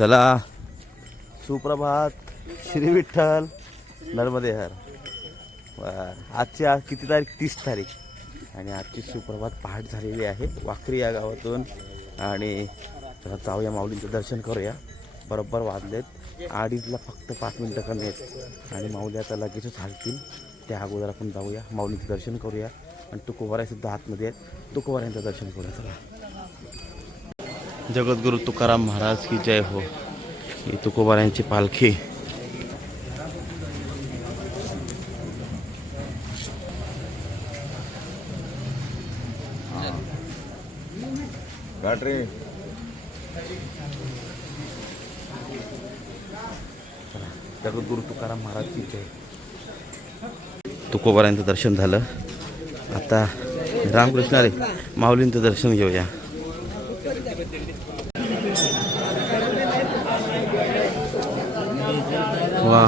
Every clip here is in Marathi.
चला सुप्रभात श्री विठ्ठल नर्मदे हर. आजची आज किती तारीख 30 तारीख आणि आजची सुप्रभात पहाट झालेली आहे वाखरी या गावातून. आणि चला जाऊया माऊलींचं दर्शन करूया. बरोबर वाजलेत 2:30ला फक्त 5 मिनटं कमी आहेत आणि माऊली आता लगेचच हालतील. त्या अगोदर आपण जाऊया माऊलींचं दर्शन करूया. आणि तुकोबारायसुद्धा आतमध्ये आहेत, तुकोबारायांचं दर्शन करूया. चला. जगद्गुरु तुकाराम महाराज की जय हो. ही तुकोबारायांची पालखी. गाठरे जगद्गुरु तुकाराम महाराज की जय. तुकोबारायांचं दर्शन झालं. आता रामकृष्ण रे माऊलींचं दर्शन घेऊया. वा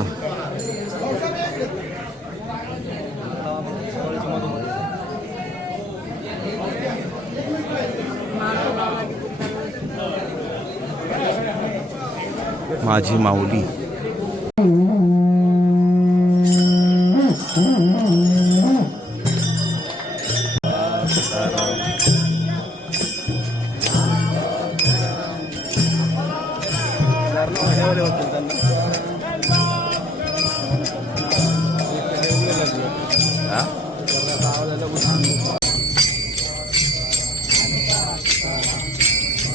माझी माऊली.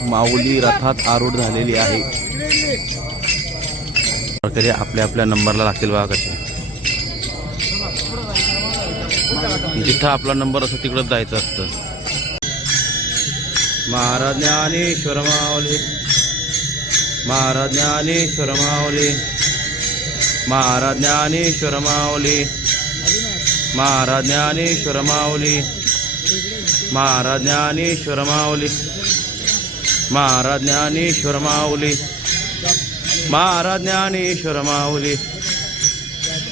माऊली रथात आरूढ झालेली आहे. कधी आपल्या आपल्या नंबरला लागतील बघा कसे. जिथं आपला नंबर असतो तिकडंच जायचं असतं. महाराज ज्ञानेश्वर माऊली, महाराज ज्ञानेश्वर माऊली, महाराज ज्ञानेश्वर माऊली, महाराज ज्ञानेश्वर माऊली, महाराज ज्ञानेश्वर माऊली, महाराज ज्ञानेश्वर माऊली, महाराज ज्ञानेश्वर माऊली,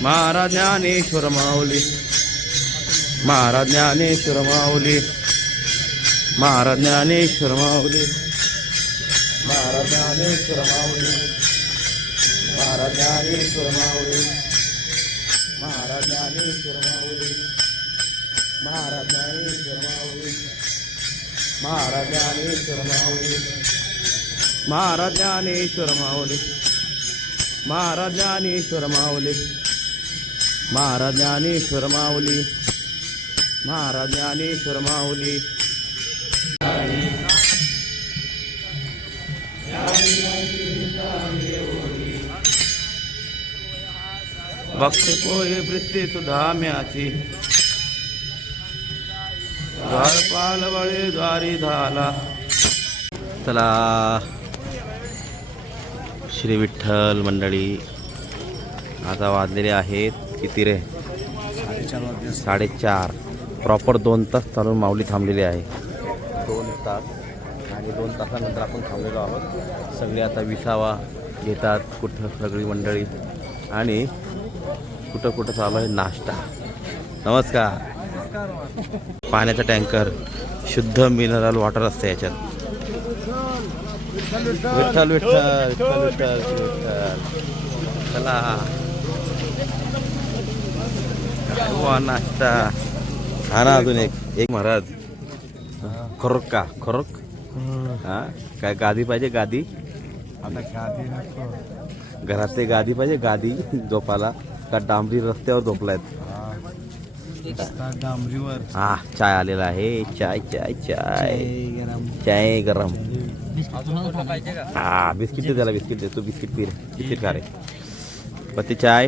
महाराज ज्ञानेश्वर माऊली, महाराज ज्ञानेश्वर माऊली, महाराज ज्ञानेश्वर माऊली, महाराज ज्ञानेश्वर माऊली, महाराज ज्ञानेश्वर माऊली, महाराज ज्ञानेश्वर माऊली, महाराज ज्ञानेश्वर माऊली, महाराज ज्ञानेश्वर माऊली, महाराज ज्ञानेश्वर माऊली, महाराज ज्ञानेश्वर माऊली, महाराज ज्ञानेश्वर माऊली, महाराज ज्ञानेश्वर माऊली. भक्त कोय वृत्ती सुधाम्याची, द्वारपाल वळे द्वारी झाला. चला श्री विठ्ठल मंडळी. आता वाजलेले आहेत किती रे? 4:30. प्रॉपर 2 तास चालून माऊली थांबलेली आहे. 2 तास. आणि 2 तासानंतर आपण थांबलेलो आहोत. सगळे आता विसावा घेतात कुठं सगळी मंडळी. आणि कुठं कुठं चालू आहे नाश्ता. नमस्कार. पाण्याचा टँकर, शुद्ध मिनरल वॉटर असते याच्यात. विठ्ठल विठ्ठल विठ्ठल विठ्ठल विठ्ठल. चला नाश्ता. हा ना अजून एक महाराज खरोक का खरोक. हा काय गादी पाहिजे? गादी घरात ते गादी पाहिजे. गादी झोपाला का डांबरी रस्त्यावर झोपलायत? डांबरीवर. हा चाय आलेला आहे. चाय चाय चाय चाय गरम. हा बिस्किट दे त्याला. बिस्किट दे. तू बिस्किट पी रे. बिस्किट खा रे. पत्ती चाय.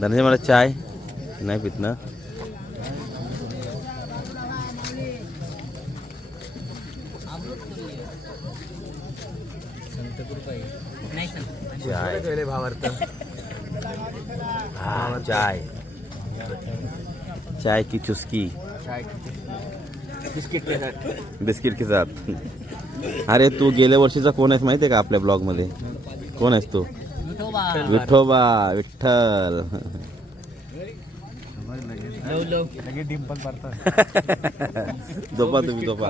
धनंजय मला चाय नाही पित ना. चाय भावार्थ. हाँ चाय. चाय की चुस्की बिस्किट के साथ. अरे तू गेल्या वर्षीचा कोण आहेस माहिती आहे का? आपल्या ब्लॉग मध्ये कोण आहेस तू? विठोबा विठ्ठल. डिंपल झोपा तुम्ही झोपा.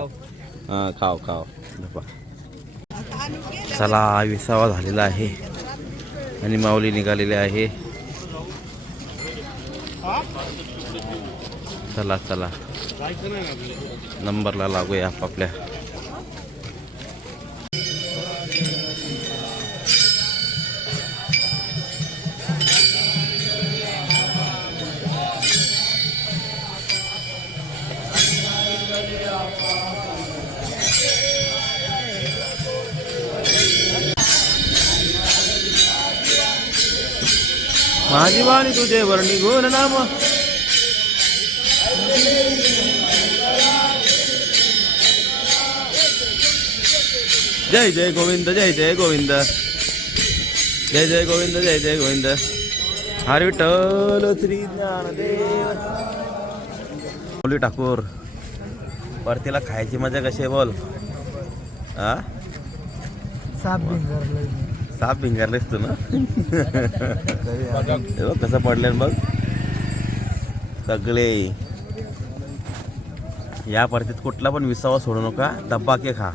हां खाओ खाओ झोपा. चला विसावा झालेला आहे आणि माऊली निघालेले आहे. चला चला नंबरला लागूया आपापल्या. माझी वाणी तुझे वर्णी गुण नाम. जय जय गोविंद जय जय गोविंद जय जय गोविंद जय जय गोविंद. हरी विठ्ठल श्री ज्ञानदेव. बोली ठाकूर परतीला खायची मजा कशी आहे बोल. हा साप भिंगारलेस तू ना. कसं पडले बघ सगळे. या परतीत कुठला पण विसावा सोडू नका. डब्बा के खा.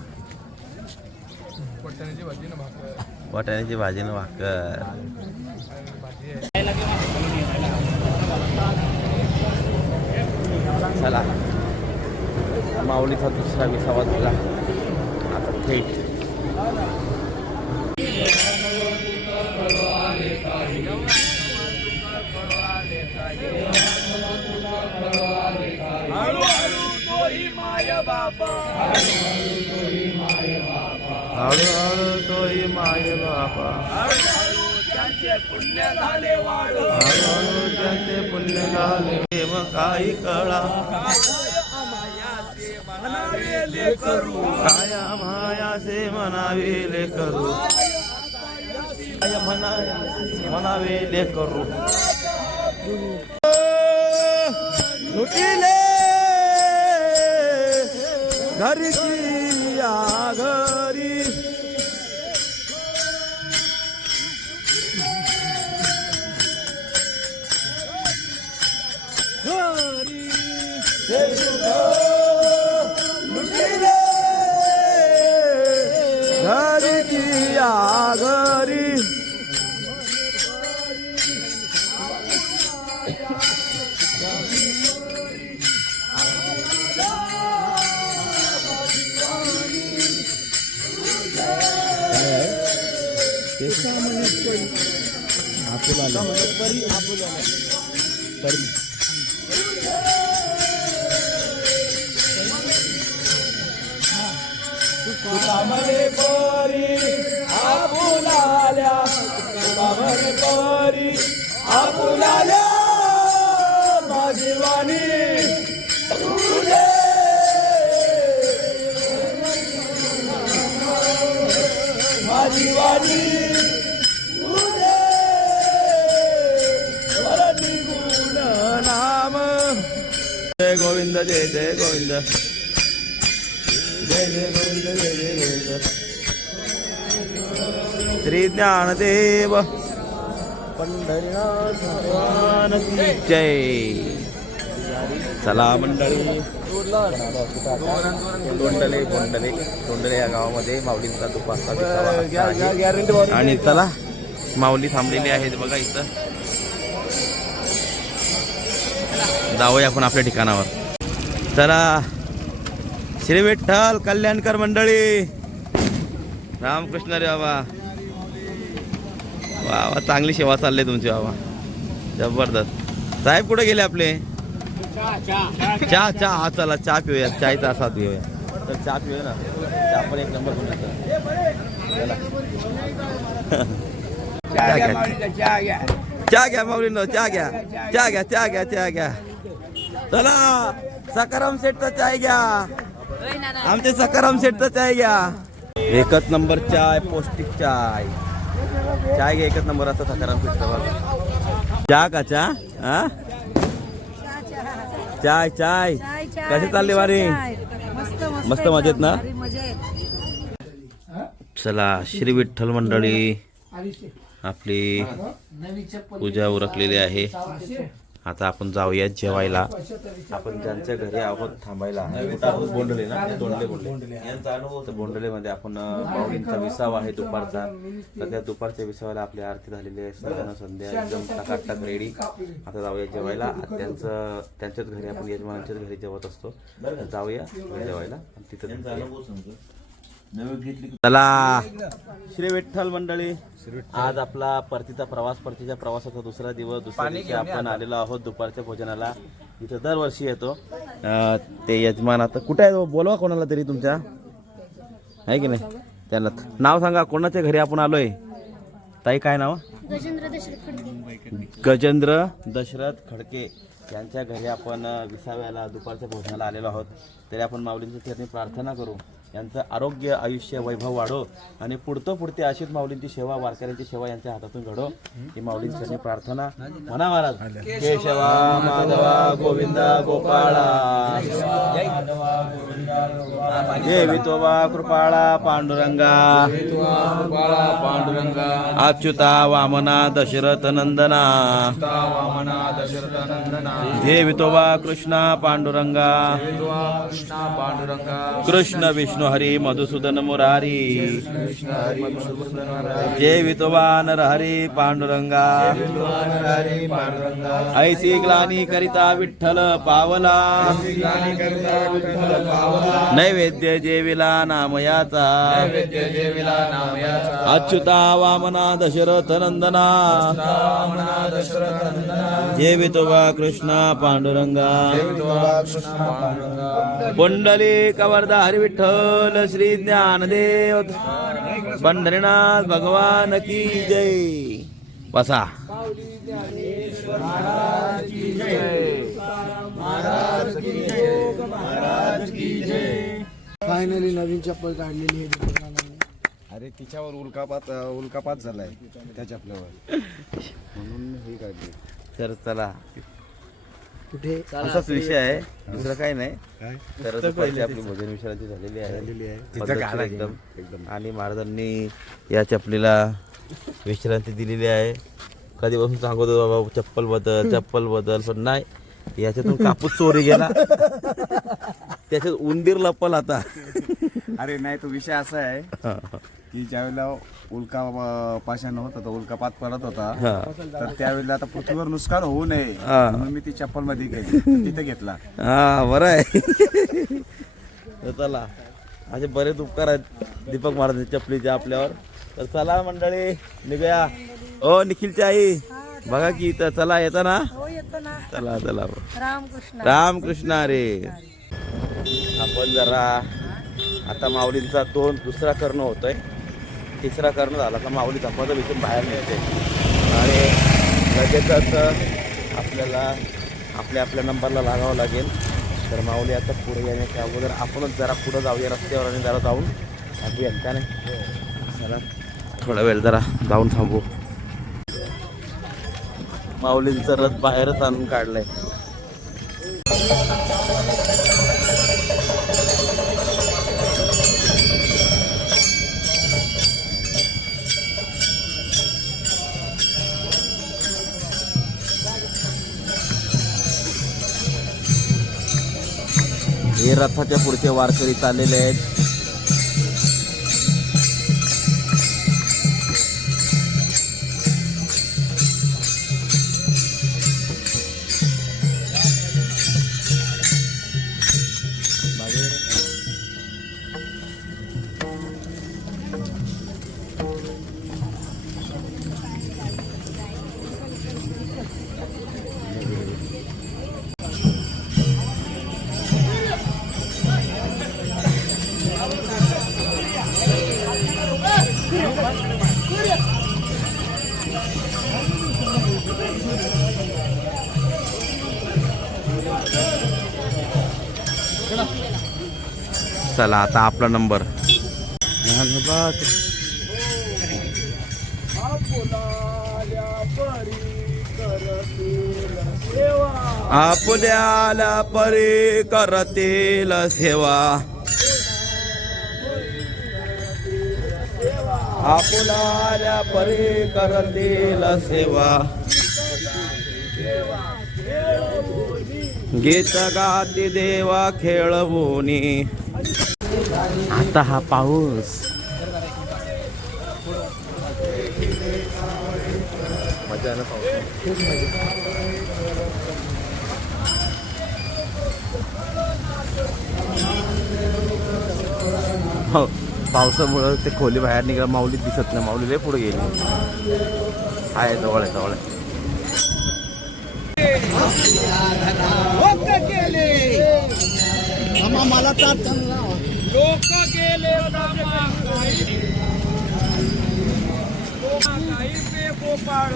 वाटाण्याची भाजी न भाकर. चला माऊलीचा दुसरा विसावा झाला. आता थेट हळूहळू तोही माय बापा. त्यांचे पुण्य झाले वाढो. हळूहळू त्यांचे पुण्य झाले. प्रेम काही कळा म्हणावे लेकरू. काया मायासे म्हणावे लेकरू. काय म्हणावे लेकरू. लुटिले घरची या घरी. लुटिले घरची या घरी. तुकामरे परी आपुलाल्या. तुकामरे परी आपुलाल्या. माझी वाणी तुझे. माझी वाणी तुझे. वरणी गुण नाम. जय गोविंद जय जय गोविंद जय जय गोविंद जय जय गोविंद. श्री ज्ञानदेव पंढरीनाथ भगवान की जय. चला मंडळी तोंडले या गावामध्ये माऊलींचा दुपारचा विसावा आहे. आणि चला माऊली थांबलेली आहेत बघा इथं. जाऊया आपण आपल्या ठिकाणावर. चला श्री विठ्ठल कल्याणकर मंडळी. रामकृष्ण रे बाबा. वा वा चांगली सेवा चालली तुमची बाबा. जबरदस्त. साहेब कुठे गेले आपले. चहा चहा हा चला चहा पिऊया. चायचा असा पिऊया. तर चहा पिऊया ना. चहा पण एक नंबर बनवतो. चहा घ्या माऊलींनो. चहा घ्या चहा घ्या चहा घ्या चहा घ्या. चला सकाराम सेटचा चाय घ्या. आमचे सकाराम सेटचा चाय घ्या. एकच नंबर चाय. पौष्टिक चाय. चाय घ्या एकच नंबर असं सकाराम सेटचा बघा. चहा का चहा. हा चाय चाय. कसे चालले वारी. मस्त मजेत ना. चला श्री विठ्ठल मंडळी आपली पूजा उरकलेली आहे. आता आपण जाऊया जेवायला. आपण ज्यांच्या घरी आहोत थांबायला कुठं आहोत? बोंडले ना, बोंडले यांचा अनुभव होता. बोंडलेमध्ये आपण माऊलींचा विसावा आहे दुपारचा. तर त्या दुपारच्या विसाव्याला आपली आरती झालेली आहे. सगळ्यांना संध्या एकदम टकाटक रेडी. आता जाऊया जेवायला. त्यांच्याच घरी आपण यजमानांच्याच घरी जेवत असतो. जाऊया जेवायला तिथं. चला श्री विठ्ठल मंडळी, आज आपला परतीचा प्रवासाचा दुसरा दिवस. दुसऱ्या दिवशी आपण आलेलो आहोत दुपारच्या भोजनाला. इथं दरवर्षी येतो. ते यजमान आता कुठे आहे? बोलवा कोणाला तरी तुमच्या, आहे की नाही? त्याला नाव सांगा, कोणाच्या घरी आपण आलोय? ताई काय नाव? गजेंद्र दशरथ खडके यांच्या घरी आपण विसाव्याला दुपारच्या भोजनाला आलेलो आहोत. तरी आपण माऊलींच्या चरणी प्रार्थना करू, यांचं आरोग्य आयुष्य वैभव वाढो आणि पुढती अशीच माऊलींची सेवा, वारकऱ्यांची सेवा यांच्या हातातून घडो. ही माऊलींच्या चरणी प्रार्थना म्हणा महाराज. केशवा माधवा गोविंदा गोपाळा, जय विठोबा कृपाळा पांडुरंगा, अच्युता वामना दशरथ नंदना, जय विठोबा कृष्णा पांडुरंगा, कृष्ण विष्णु हरी मधुसूदन मुरारी, जय विठोबा नरहरी पांडुरंगा, ऐसी ग्लानी करिता विठ्ठल पावला, नैवेद्य जेविला नामयाचा, अच्युता वामना दशरथ नंदना, जय विठोबा कृष्णा पांडुरंगा, पुंडली कवरदा हरी विठ्ठल श्री ज्ञानदेव पंढरीनाथ भगवान की जय. बसा. फायनली नवीन चप्पल काढलेली आहे. अरे तिच्यावर उल्कापात झालाय त्या चपल्यावर, म्हणून हे काढली. तर चला, कुठे असाच विषय आहे, दुसरं काही नाही. तर दुपारची आपली भोजन विश्रांती झालेली आहे पद्धतशीर एकदम. आणि महाराजांनी या चपलीला विश्रांती दिलेली आहे. कधीपासून सांगत होतो बाबा चप्पल बदल, पण नाही, याच्यातून कापूस चोरी गेला, त्याच्यात उंदीर लपल आता. अरे नाही, तो विषय असा आहे की ज्यावेळेला उल्का पाषाण होत होता, उल्कापात पडत होता, तर त्यावेळेला आता पृथ्वीवर नुकसान होऊ नये म्हणून मी ती चप्पल मध्ये गेली, तिथे घेतला. हा बरं आहे. चला, असे बरेच उपकार आहेत दीपक महाराजांच्या चपलीच्या आपल्यावर. तर चला मंडळी निघूया. ओ निखिलची आई बघा की इथं, चला येता ना? चला रामकृष्ण रे. आपण जरा आता माऊलींचा दुसरा कर्ण होतोय, तिसरा कर्ण झाला का माऊली धपाचा विषून बाहेर मिळते आणि लगेचच आपल्याला आपल्या नंबरला लागावं लागेल. तर माऊली आता पुढे येण्याच्या अगोदर आपणच जरा पुढं जाऊया रस्त्यावर आणि जरा जाऊन आधी का नाही, जरा थोडा वेळ जरा जाऊन थांबू. माऊलींचा रथ बाहेरच आणून काढलाय. हे रथाच्या पुढचे वारकरी चाललेले आहेत. चला आता आपला नंबर. आपल्याला परी करतील सेवा, आपल्याला परी करतील सेवा, गीत गाती देवा खेळवूनी. आता हा पाऊस मजा ना पावसामुळं ते खोली बाहेर निघाला. माऊली दिसत नाही. माऊली लय पुढे गेली आहे. जवळ आहे जवळ आहे. मला तर लोक गेले पे गोपाळ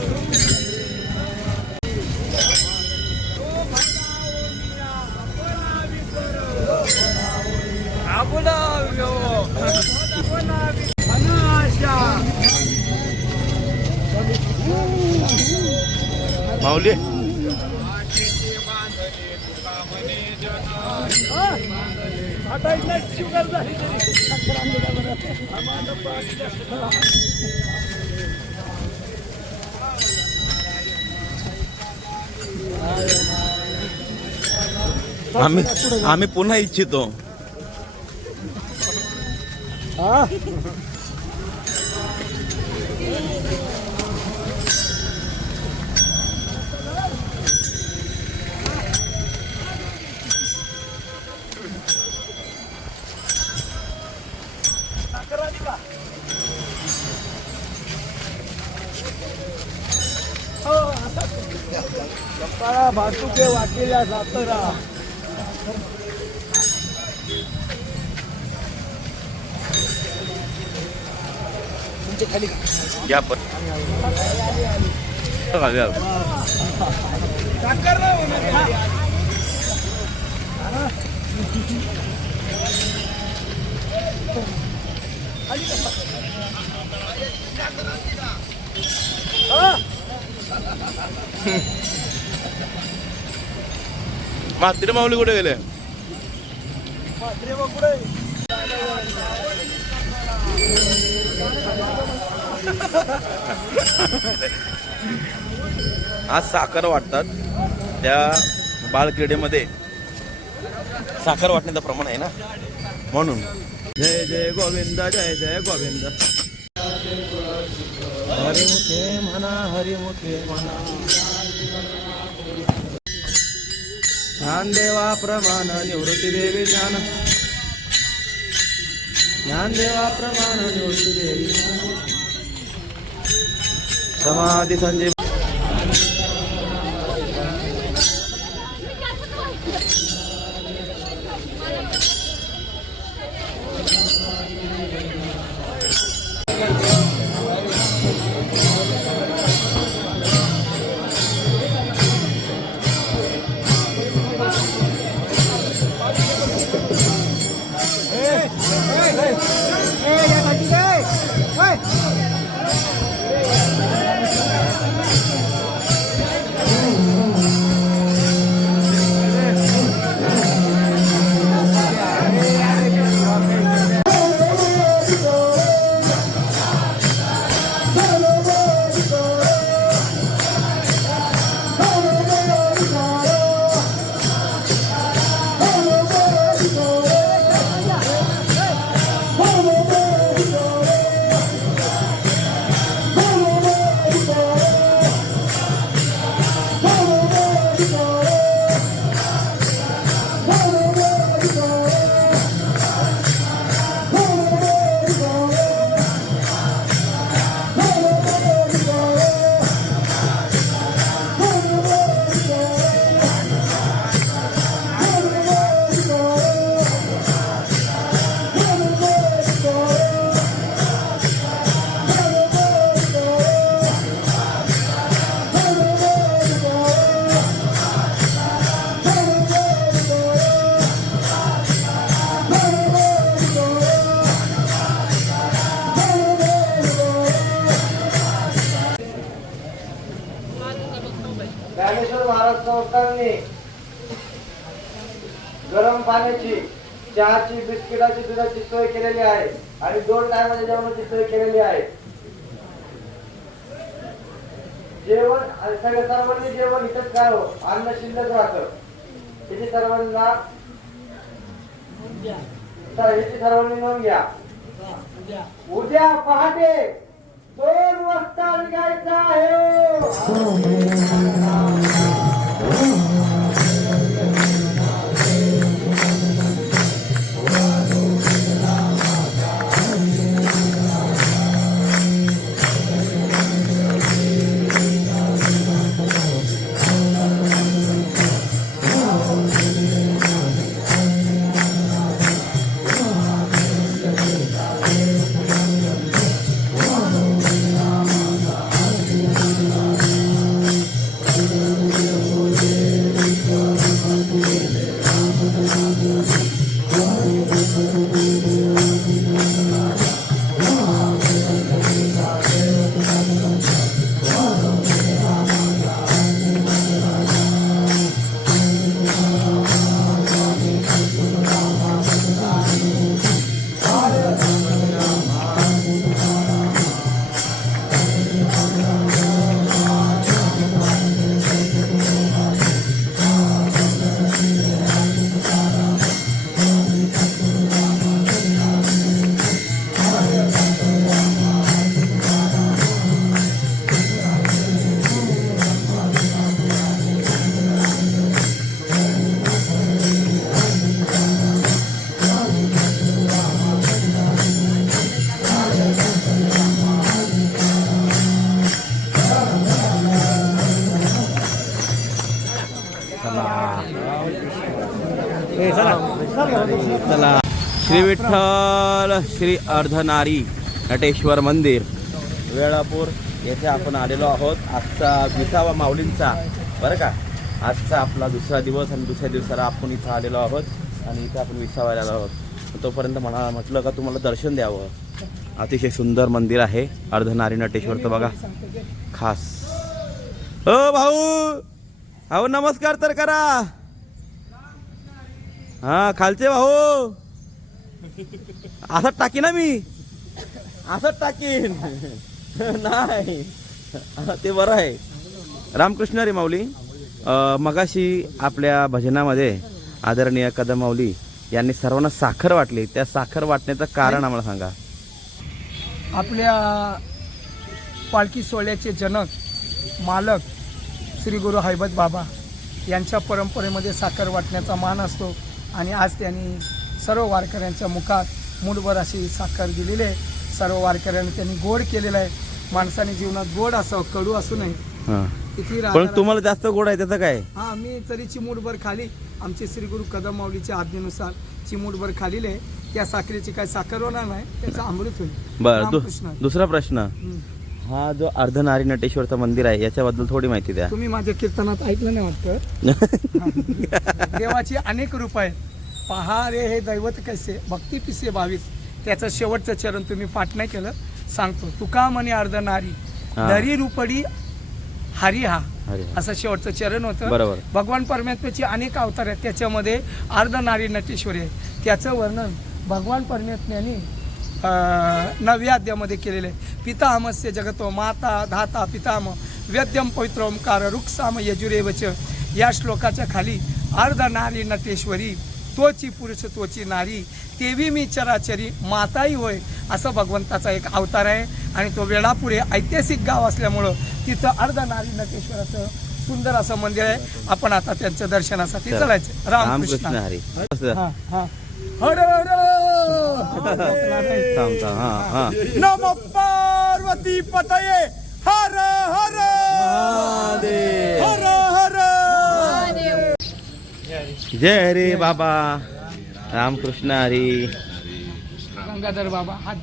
माऊली आम्ही पुन्हा इच्छितो. भातुके वाटेल्या सातारा घ्या पण म्हात्रे माऊली कुठे गेले? आज साखर वाटतात. त्या बाळक्रीडेमध्ये साखर वाटण्याचं प्रमाण आहे ना, म्हणून. जय जय गोविंद, जय जय गोविंद. हरिमुखे म्हणा, हरिमुखे म्हणा. ज्ञानदेवा प्रमाण निवृत्ती देवी ज्ञान. ज्ञानदेवा प्रमाण निवृत्ती देवी समाधी संजय. ज्ञानेश्वर महाराज संस्थांनी गरम पाण्याची, चहाची, बिस्किटाची, दुधाची सोय केलेली आहे आणि 2 टायमाच्या जेवणाची सोय केलेली आहे. जेवण सगळ्या सर्वांनी जेवण इथंच करावं, अन्न शिल्लक राहतं. याची सर्वांना याची सर्वांनी नोंद घ्या. उद्या पहाटे 2 वाजता निघायचं आहे. चला श्री विठ्ठल श्री अर्धनारी नटेश्वर मंदिर वेळापूर येथे आपण आलेलो आहोत. आजचा 20वा माऊलींचा बरं का, आजचा आपला दुसरा दिवस आणि दुसऱ्या दिवसाला आपण इथं आलेलो आहोत आणि इथं आपण 20वा आलेलो आहोत. तोपर्यंत मला म्हटलं का तुम्हाला दर्शन द्यावं. अतिशय सुंदर मंदिर आहे अर्धनारी नटेश्वरचं बघा खास. ओ भाऊ अहो नमस्कार तर करा. हा खालचे भाऊ असंच टाकी ना मी असंच टाकीन नाही ते बरं आहे. रामकृष्ण रे माऊली. मगाशी आपल्या भजनामध्ये आदरणीय कदम माऊली यांनी सर्वांना साखर वाटली. त्या साखर वाटण्याचं कारण आम्हाला सांगा. आपल्या पालखी सोहळ्याचे जनक मालक श्री गुरु हैबत बाबा यांच्या परंपरेमध्ये साखर वाटण्याचा मान असतो आणि आज त्यांनी सर्व वारकऱ्यांच्या मुखात मूठभर अशी साखर दिलेली आहे. सर्व वारकऱ्यांनी त्यांनी गोड केलेलं आहे. माणसाने जीवनात गोड असावं, कडू असू नये. किती पण तुम्हाला जास्त गोड आहे त्याचं काय? हा मी तरी चिमूटभर खाली आमचे श्री गुरु कदम माऊलीच्या आज्ञेनुसार चिमूटभर खालील आहे. त्या साखरेची काय साखर होणार नाही, त्याचं अमृत होईल. बरं दुसरा प्रश्न, हा जो अर्धनारी नटेश्वरचं मंदिर आहे याच्याबद्दल थोडी माहिती द्या. तुम्ही माझ्या कीर्तनात ऐकलं नाही वाटतं. देवाची अनेक रूप आहेत. पहा रे हे दैवत कैसे भक्ती पिसे भाविक. त्याचं शेवटचं चरण तुम्ही पाठ नाही केलं, सांगतो. तुका म्हणे अर्धनारी दरी रूपडी हरी हा असं शेवटचं चरण होतं. बरोबर. भगवान परमात्म्याचे अनेक अवतार आहेत, त्याच्यामध्ये अर्धनारी नटेश्वरी आहे. त्याचं वर्णन भगवान परमात्म्याने 9व्या अध्यायामध्ये केलेलं आहे. पितामस्य जगतो माता धाता पिताम वेद्यम पवित्र ओंकार रुक्साम यजुरेवच. या श्लोकाच्या खाली अर्धनारी नटेश्वरी तोची पुरुष तोची नारी तेवी मी चराचरी माताई होय असं भगवंताचा एक अवतार आहे. आणि तो वेळापुढे ऐतिहासिक गाव असल्यामुळं तिथं अर्धनारी नटेश्वराचं सुंदर असं मंदिर आहे. आपण आता त्यांच्या दर्शनासाठी चालायचं. रामकृष्ण हरी. हर नम पार्वती पतये हर हर हर हर. जय रे बाबा रामकृष्ण हरी. गंगाधर बाबा हात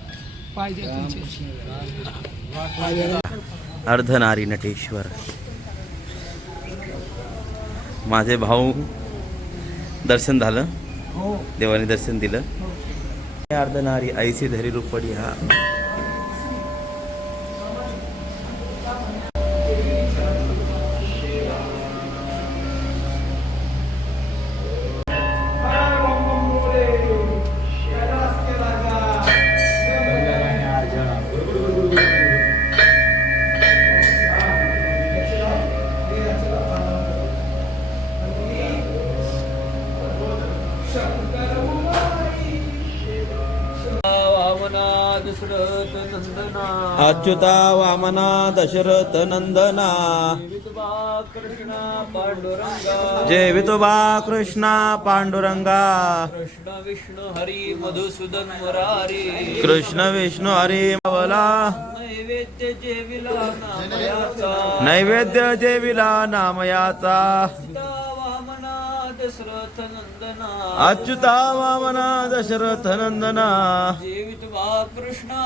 पाय दे तुमचे. अर्धनारी नटेश्वर. माझे भाऊ दर्शन झालं, हो देवाने दर्शन दिलं. अर्धनारी ऐसी धरी रूपडी हा दशरथ नंदना अच्युता वामना दशरथ नंदना विठोबा कृष्णा पांडुरंगा जय विठोबा कृष्णा पांडुरंगा कृष्ण विष्णू हरी मधुसूदन मुरारी कृष्ण विष्णू हरी मावला नैवेद्य जेविला नामयाचा नैवेद्य जेविला नामयाचा वामना दशरथ नंदना अच्युता वामना दशरथ नंदना विठोबा कृष्णा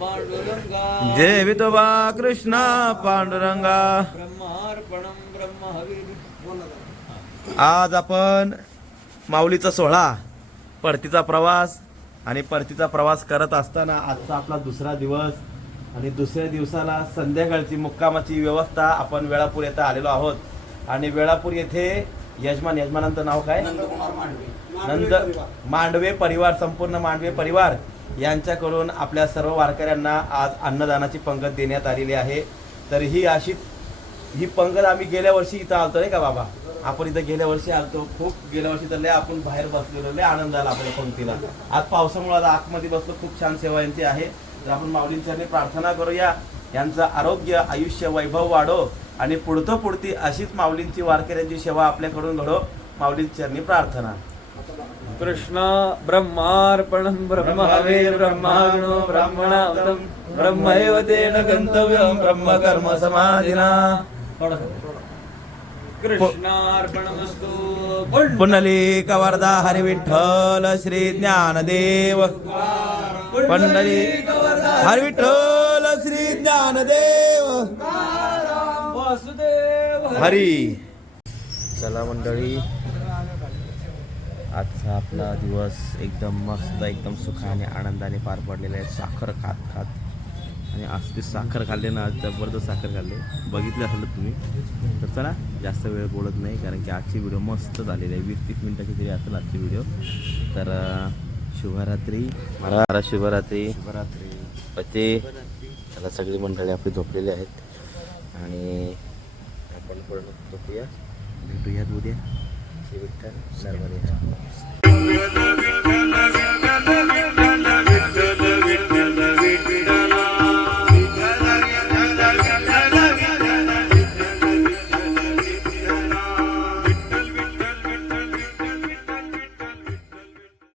पांडुरंगा जय विठोबा कृष्णा पांडुरंगा ब्रह्मार्पणम ब्रह्म हवी आज आपण माऊलीचा सोहळा परतीचा प्रवास आणि परतीचा प्रवास करत असताना आजचा आपला दुसरा दिवस आणि दुसऱ्या दिवसाला संध्याकाळची मुक्कामाची व्यवस्था आपण वेळापूर येथे आलेलो आहोत आणि वेळापूर येथे यजमानांचं नाव काय नंद मांडवे परिवार संपूर्ण मांडवे परिवार यांच्याकडून आपल्या सर्व वारकऱ्यांना आज अन्नदानाची पंगत देण्यात आलेली आहे. तर ही पंगत आम्ही गेल्या वर्षी इथं आलतो नाही का बाबा, आपण इथं गेल्या वर्षी आलतो. खूप गेल्या वर्षी तर लय आपण बाहेर बसलेलो, लय आनंद झाला आपल्या पंक्तीला. आज पावसामुळे आता आतमध्ये बसलो, खूप छान सेवा यांची आहे. तर आपण माऊलींचरणी प्रार्थना करूया, यांचं आरोग्य आयुष्य वैभव वाढो आणि पुढती अशीच माऊलींची वारकऱ्यांची सेवा आपल्याकडून घडो. माऊलींचरणी प्रार्थना. कृष्ण ब्रह्मार्पणं ब्रह्म हवे ब्रह्माग्नो ब्राह्मणावतम ब्रह्मैव तेन गंतव्यं ब्रह्म कर्म समाधिना कृष्णार्पणमस्तु. पुंडलिक वरदा हरि विठ्ठल श्री ज्ञानदेव पुंडलिक हरि विठ्ठल श्री ज्ञानदेव वासुदेव हरी. चला मंडळी, आजचा आपला दिवस एकदम मस्त, एकदम सुखाने आनंदाने पार पडलेला आहे. साखर खात आणि आज ती साखर खाल्ली ना, आज जबरदस्त साखर खाल्ली, बघितले असेल तुम्ही. तर चला जास्त वेळ बोलत नाही, कारण की आजची व्हिडिओ मस्त झालेली आहे. 20-30 मिनिटाची तरी असेल आजची व्हिडिओ. तर शुभरात्री मला शुभरात्री ते त्याला सगळी मंडळी आपली झोपलेली आहेत आणि आपण पूर्ण झोपूया. भेटूयात उद्या. श्री विठ्ठल नर्मदे.